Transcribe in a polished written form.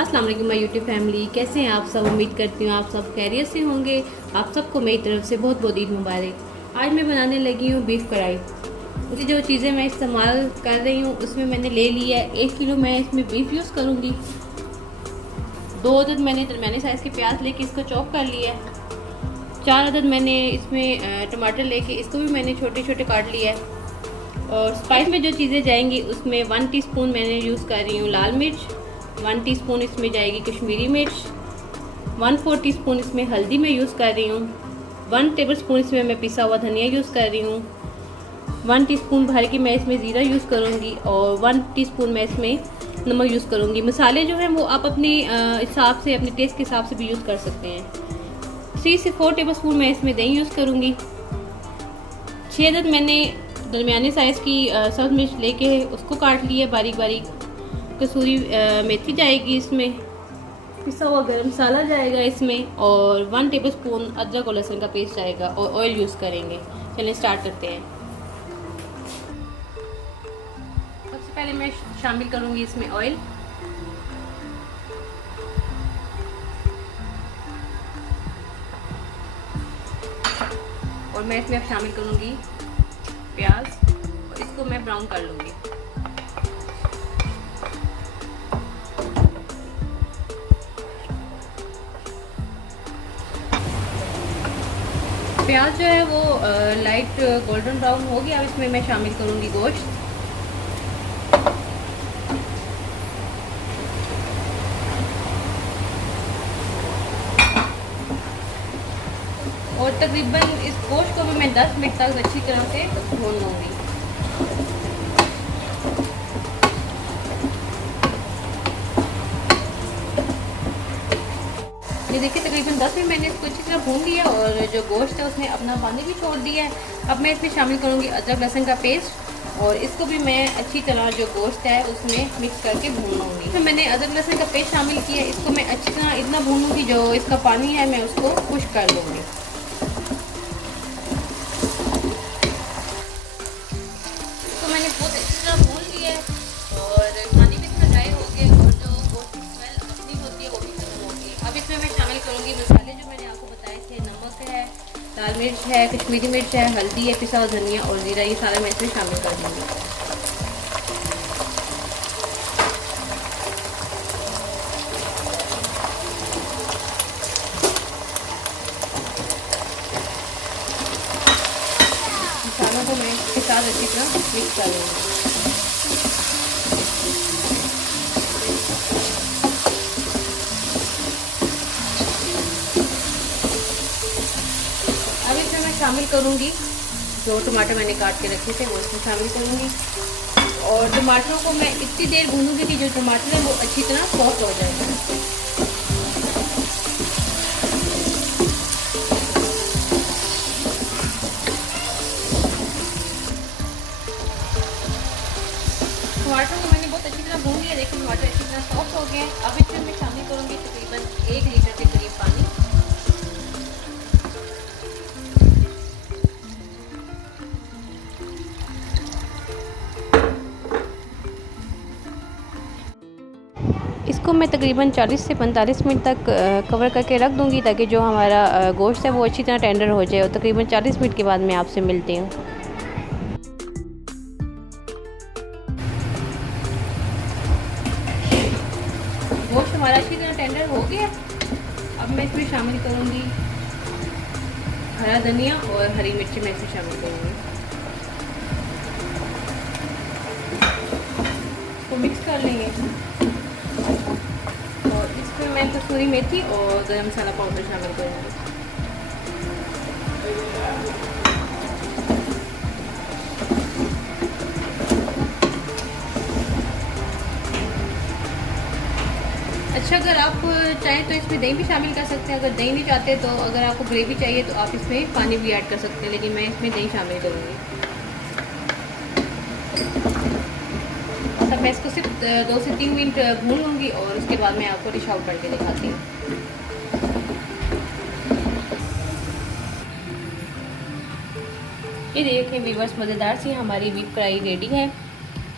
अस्सलाम वालेकुम my YouTube family, कैसे हैं आप सब। उम्मीद करती हूँ आप सब खैरियत से होंगे। आप सबको मेरी तरफ से बहुत बहुत ईद मुबारक। आज मैं बनाने लगी हूँ बीफ कढ़ाई। उसकी जो चीज़ें मैं इस्तेमाल कर रही हूँ उसमें मैंने ले लिया है 1 किलो। मैं इसमें बीफ यूज़ करूँगी। 2 अदद मैंने दरमियाने साइज़ के प्याज लेके इसको चॉप कर लिया है। 4 अदद मैंने इसमें टमाटर लेके इसको भी मैंने छोटे छोटे काट लिया है। और स्पाइस में जो चीज़ें जाएंगी उसमें 1 टीस्पून मैंने यूज़ कर रही हूँ लाल मिर्च, 1 टीस्पून इसमें जाएगी कश्मीरी मिर्च, 1/4 टीस्पून इसमें हल्दी मैं यूज़ कर रही हूँ, 1 टेबलस्पून इसमें मैं पिसा हुआ धनिया यूज़ कर रही हूँ, 1 टीस्पून भर के मैं इसमें ज़ीरा यूज़ करूँगी और 1 टीस्पून मैं इसमें नमक यूज़ करूँगी। मसाले जो हैं वो आप अपने हिसाब से, अपने टेस्ट के हिसाब से भी यूज़ कर सकते हैं। 3 से 4 टेबलस्पून मैं इसमें दही यूज़ करूँगी। 6 अदद मैंने दरमियाने साइज़ की सब्ज़ मिर्च लेके उसको काट लिया बारीक बारीक। कसूरी मेथी जाएगी इसमें, पिसा हुआ गरम मसाला जाएगा इसमें, और 1 टेबलस्पून अदरक और लहसुन का पेस्ट जाएगा और ऑयल यूज़ करेंगे। चलिए स्टार्ट करते हैं। सबसे पहले मैं शामिल करूँगी इसमें ऑयल। और मैं इसमें अब शामिल करूँगी प्याज और इसको मैं ब्राउन कर लूँगी। प्याज जो है वो लाइट गोल्डन ब्राउन हो गया। अब इसमें मैं शामिल करूँगी गोश्त। और तकरीबन इस गोश्त को भी मैं 10 मिनट तक अच्छी तरह से भून लूँगी। ये देखिए तकरीबन 10 मिनट मैंने इसको अच्छी तरह भून लिया और जो गोश्त है उसने अपना पानी भी छोड़ दिया है। अब मैं इसमें शामिल करूँगी अदरक लहसुन का पेस्ट और इसको भी मैं अच्छी तरह जो गोश्त है उसमें मिक्स करके भून लूँगी। तो मैंने अदरक लहसुन का पेस्ट शामिल किया है, इसको मैं अच्छी तरह इतना भून लूँगी जो इसका पानी है मैं उसको खुश्क कर लूँगी। इसको मैंने बहुत अच्छी तरह भून लिया है और पानी भी थोड़ा ड्राई हो गया और जो गोश्त की स्मेल अपनी होती है वो भी खत्म हो गई। अब इसमें मैं शामिल करूँगी मसाले जो मैंने आपको बताए थे। नमक है, लाल मिर्च है, कश्मीरी मिर्च है, हल्दी है, पिसा हुआ धनिया और ज़ीरा, ये सारा मैं इसमें शामिल कर दूँगी। मसालों को मैं इसके साथ अच्छी तरह मिक्स कर लूँगी। अब इसमें मैं शामिल करूँगी जो टमाटर मैंने काट के रखे थे वो इसमें शामिल करूँगी और टमाटरों को मैं इतनी देर भूनूंगी कि जो टमाटर है वो अच्छी तरह सॉफ्ट हो जाएगा। टमाटर को मैंने बहुत अच्छी तरह भून लिया। देखिए टमाटर अच्छी तरह सॉफ्ट हो गए। अब इसमें मैं शामिल करूँगी तकरीबन 1 लीटर के करीब पानी। इसको मैं तकरीबन 40 से 45 मिनट तक कवर करके रख दूँगी ताकि जो हमारा गोश्त है वो अच्छी तरह टेंडर हो जाए। और तकरीबन 40 मिनट के बाद मैं आपसे मिलती हूँ। गोश्त हमारा अच्छी तरह टेंडर हो गया। अब मैं इसमें शामिल करूँगी हरा धनिया और हरी मिर्ची मैं इसमें शामिल करूँगी। इसको मिक्स कर लेंगे और इसमें मैं कसूरी मेथी और गरम मसाला पाउडर शामिल करूँगी। अच्छा, अगर आप चाहें तो इसमें दही भी शामिल कर सकते हैं। अगर दही नहीं चाहते तो अगर आपको ग्रेवी चाहिए तो आप इसमें पानी भी ऐड कर सकते हैं, लेकिन मैं इसमें दही शामिल करूँगी। अब मैं इसको सिर्फ 2 से 3 मिनट भून लूँगी और उसके बाद मैं आपको डिश आउट करके दिखाती हूँ। ये देखिए व्यूअर्स, मज़ेदार सी हमारी बीफ कढ़ाई रेडी है।